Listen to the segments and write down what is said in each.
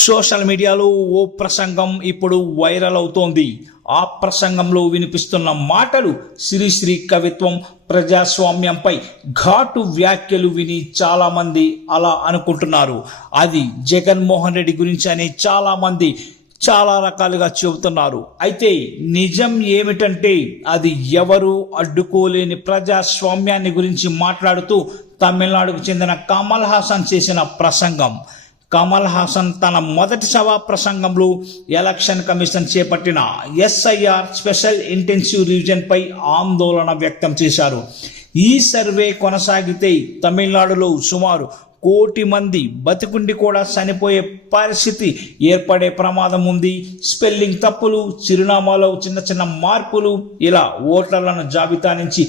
Social మీడియాలో ఓ ప్రసంగం ఇప్పుడు వైరల్ అవుతోంది. ఆ ప్రసంగంలో వినిపిస్తున్న మాటలు శ్రీశ్రీ కవిత్వం, ప్రజాస్వామ్యంపై ఘాటు వ్యాఖ్యలు విని చాలా మంది అలా అనుకుంటున్నారు. అది జగన్మోహన్ రెడ్డి గురించి అని చాలా మంది చాలా రకాలుగా చెబుతున్నారు. అయితే నిజం ఏమిటంటే అది ఎవరు అడ్డుకోలేని ప్రజాస్వామ్యాన్ని గురించి మాట్లాడుతూ తమిళనాడుకు చెందిన కమల్ హాసన్ చేసిన ప్రసంగం. కమల్ హాసన్ తన మొదటి సభా ప్రసంగంలో ఎలక్షన్ కమిషన్ చేపట్టిన ఎస్ఐఆర్ స్పెషల్ ఇంటెన్సివ్ రివిజన్ పై ఆందోళన వ్యక్తం చేశారు. ఈ సర్వే కొనసాగితే తమిళనాడులో సుమారు 1 కోటి మంది బతికుండి కూడా చనిపోయే పరిస్థితి ఏర్పడే ప్రమాదం ఉంది. స్పెల్లింగ్ తప్పులు, చిరునామాలో చిన్న చిన్న మార్పులు ఇలా ఓటర్లను జాబితా నుంచి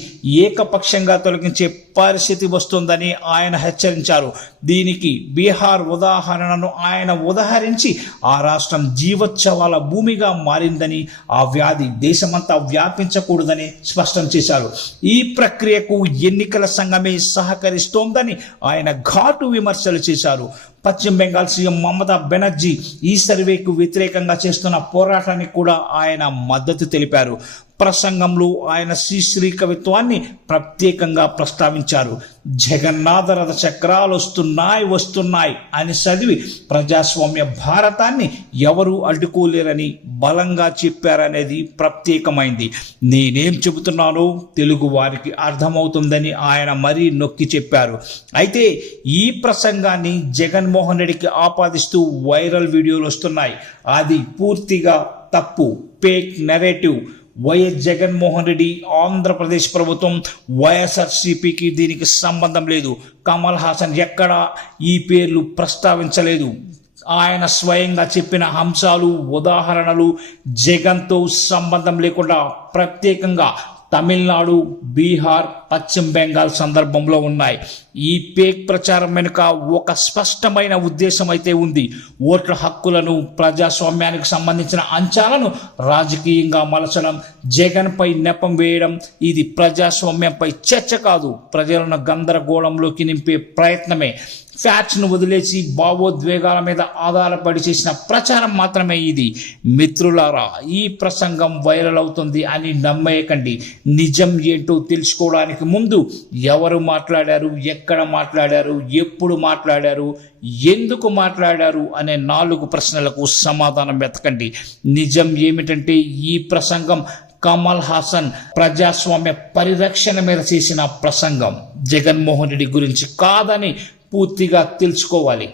ఏకపక్షంగా తొలగించే పరిస్థితి వస్తుందని ఆయన హెచ్చరించారు. దీనికి బీహార్ ఉదాహరణను ఆయన ఉదహరించి ఆ రాష్ట్రం జీవోత్సవాల భూమిగా మారిందని, ఆ వ్యాధి దేశమంతా వ్యాపించకూడదని స్పష్టం చేశారు. ఈ ప్రక్రియకు ఎన్నికల సంఘమే సహకరిస్తోందని ఆయన ఘాటు విమర్శలు చేశారు. పశ్చిమ బెంగాల్ సీఎం మమతా బెనర్జీ ఈ సర్వేకు వ్యతిరేకంగా చేస్తున్న పోరాటానికి కూడా ఆయన మద్దతు తెలిపారు. ప్రసంగంలో ఆయన శ్రీశ్రీ కవిత్వాన్ని ప్రత్యేకంగా ప్రస్తావించారు. జగన్నాథ రథ చక్రాలు వస్తున్నాయి అని చదివి ప్రజాస్వామ్య భారతాన్ని ఎవరు అడ్డుకోలేరని బలంగా చెప్పారనేది ప్రత్యేకమైంది. నేనేం చెబుతున్నానో తెలుగు వారికి అర్థమవుతుందని ఆయన మరీ నొక్కి చెప్పారు. అయితే ఈ ప్రసంగాన్ని జగన్మోహన్ రెడ్డికి ఆపాదిస్తూ వైరల్ వీడియోలు వస్తున్నాయి. అది పూర్తిగా తప్పు, fake narrative. YS Jaganmohan Reddy, Andhra Pradesh ప్రభుత్వం, వైఎస్ఆర్సీపీకి దీనికి సంబంధం లేదు. కమల్ హాసన్ ఎక్కడా ఈ పేర్లు ప్రస్తావించలేదు. ఆయన స్వయంగా చెప్పిన అంశాలు, ఉదాహరణలు జగన్తో సంబంధం లేకుండా ప్రత్యేకంగా తమిళనాడు, బీహార్, పశ్చిమ బెంగాల్ సందర్భంలో ఉన్నాయి. ఈ ఫేక్ ప్రచారం వెనుక ఒక స్పష్టమైన ఉద్దేశం అయితే ఉంది. ఓట్ల హక్కులను, ప్రజాస్వామ్యానికి సంబంధించిన అంశాలను రాజకీయంగా మలచడం, జగన్పై నెపం వేయడం. ఇది ప్రజాస్వామ్యంపై చర్చ కాదు, ప్రజలను గందరగోళంలోకి నింపే ప్రయత్నమే. ఫ్యాక్ట్స్ను వదిలేసి భావోద్వేగాల మీద ఆధారపడి చేసిన ప్రచారం మాత్రమే ఇది. మిత్రులారా, ఈ ప్రసంగం వైరల్ అవుతుంది అని నమ్మేయకండి. నిజం ఏంటో తెలుసుకోవడానికి ముందు ఎవరు మాట్లాడారు, ఎక్కడ మాట్లాడారు, ఎప్పుడు మాట్లాడారు, ఎందుకు మాట్లాడారు అనే 4 ప్రశ్నలకు సమాధానం వెతకండి. నిజం ఏమిటంటే ఈ ప్రసంగం కమల్ హాసన్ ప్రజాస్వామ్య పరిరక్షణ మీద చేసిన ప్రసంగం, జగన్మోహన్ రెడ్డి గురించి కాదని పూర్తిగా తెలుసుకోవాలి.